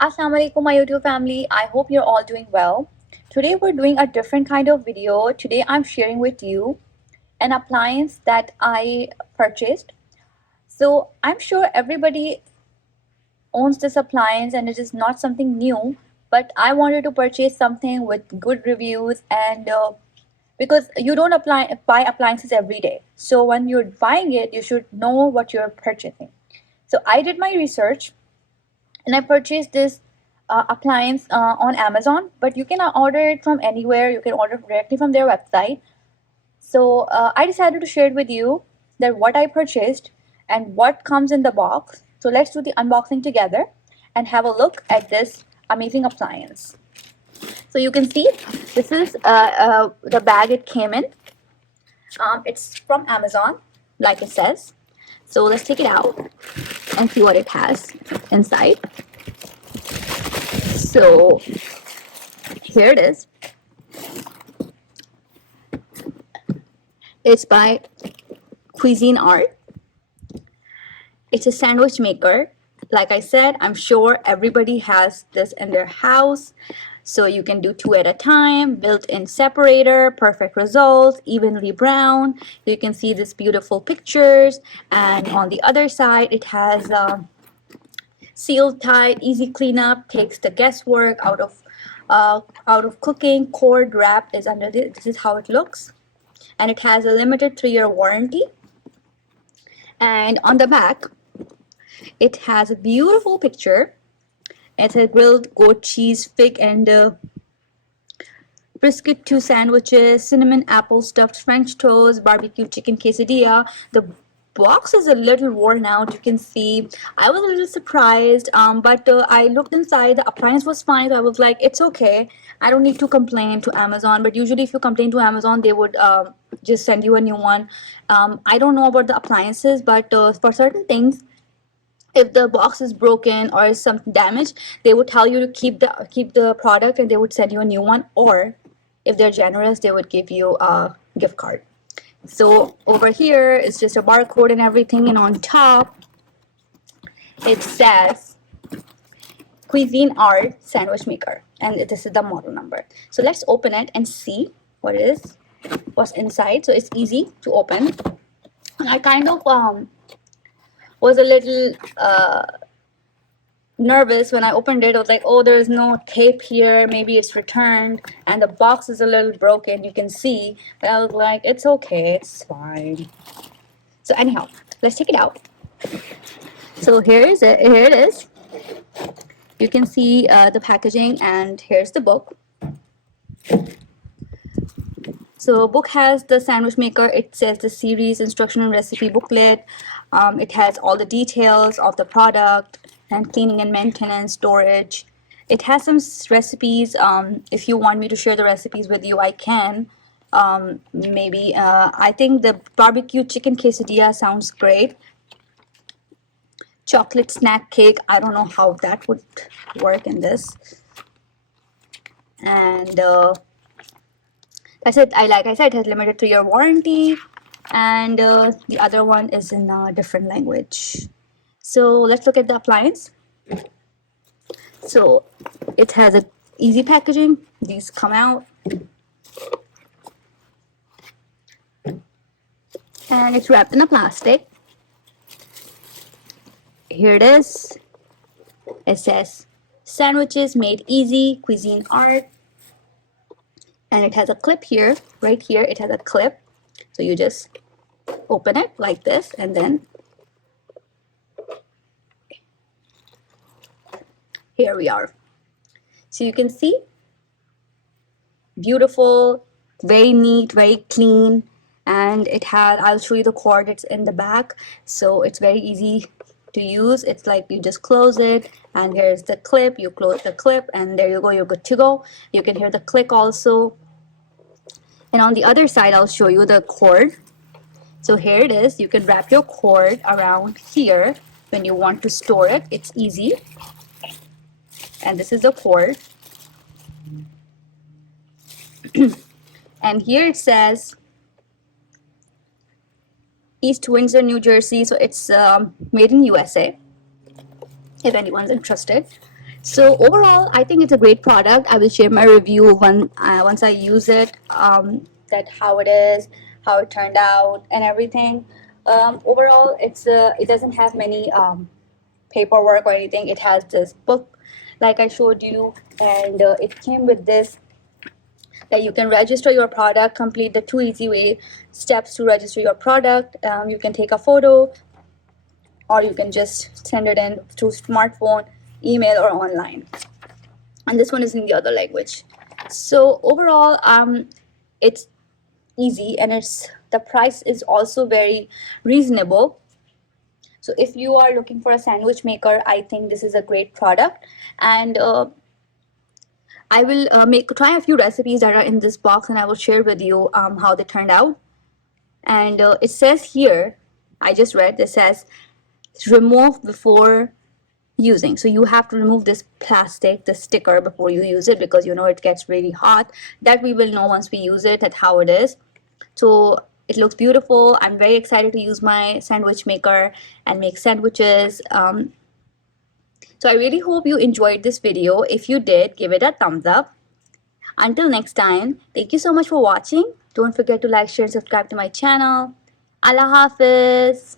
Assalamu alaikum, my YouTube family. I hope you're all doing well. Today we're doing a different kind of video. Today I'm sharing with you an appliance that I purchased. So I'm sure everybody owns this appliance and it is not something new, but I wanted to purchase something with good reviews and because you don't buy appliances every day. So when you're buying it, you should know what you're purchasing. So I did my research and I purchased this appliance on Amazon, but you can order it from anywhere. You can order directly from their website. So I decided to share it with you that what I purchased and what comes in the box. So let's do the unboxing together and have a look at this amazing appliance. So you can see this is the bag it came in. It's from Amazon, like it says. So let's take it out and see what it has inside. So here it is. It's by Cuisinart. It's a sandwich maker. Like I said, I'm sure everybody has this in their house. So you can do 2 at a time, built-in separator, perfect results, evenly brown. You can see these beautiful pictures. And on the other side, it has sealed tight, easy cleanup, takes the guesswork out of cooking. Cord wrap is under this. This is how it looks. And it has a limited 3-year warranty. And on the back, it has a beautiful picture. It's a grilled goat cheese, fig, and brisket 2 sandwiches, cinnamon apple stuffed French toast, barbecue chicken quesadilla. The box is a little worn out, you can see. I was a little surprised, but I looked inside. The appliance was fine. So I was like, it's okay. I don't need to complain to Amazon. But usually if you complain to Amazon, they would just send you a new one. I don't know about the appliances, but for certain things, if the box is broken or is something damaged, they would tell you to keep the product and they would send you a new one, or if they're generous, they would give you a gift card. So over here is just a barcode and everything, and on top it says Cuisinart sandwich maker, and this is the model number. So let's open it and see what's inside. So it's easy to open. And I kind of was a little nervous when I opened it. I was like, oh, there's no tape here, maybe it's returned, and the box is a little broken, you can see. But I was like, it's okay, it's fine. So anyhow, let's take it out. So here it is. You can see the packaging, and here's the book. So book has the sandwich maker. It says the series instruction and recipe booklet. It has all the details of the product and cleaning and maintenance, storage. It has some recipes. If you want me to share the recipes with you, I can. Maybe I think the barbecue chicken quesadilla sounds great. Chocolate snack cake. I don't know how that would work in this. And that's it. Like I said, it has limited 3-year warranty, and the other one is in a different language. So let's look at the appliance. So it has a easy packaging. These come out, and it's wrapped in a plastic. Here it is. It says sandwiches made easy, Cuisinart. And it has a clip here, right here, it has a clip. So you just open it like this, and then here we are. So you can see, beautiful, very neat, very clean, and it has, I'll show you the cord, it's in the back, so it's very easy to use. It's like you just close it, and here's the clip. You close the clip, and there you go, you're good to go. You can hear the click also. And on the other side, I'll show you the cord. So here it is. You can wrap your cord around here when you want to store it. It's easy. And this is the cord. And here it says East Windsor, New Jersey. So it's made in USA, if anyone's interested. So overall, I think it's a great product. I will share my review once I use it. That how it is, how it turned out, and everything. Overall, it doesn't have many paperwork or anything. It has this book, like I showed you, and it came with this that you can register your product. Complete the 2 easy way steps to register your product. You can take a photo, or you can just send it in through smartphone, email, or online. And this one is in the other language. So overall, it's easy, and it's the price is also very reasonable. So if you are looking for a sandwich maker, I think this is a great product. And I will make try a few recipes that are in this box, and I will share with you how they turned out. And it says here, I just read, it says remove before using. So you have to remove this plastic, the sticker, before you use it, because you know it gets really hot. That we will know once we use it, at how it is. So it looks beautiful. I'm very excited to use my sandwich maker and make sandwiches. So I really hope you enjoyed this video. If you did, give it a thumbs up. Until next time, thank you so much for watching. Don't forget to like, share, and subscribe to my channel. Allah Hafiz.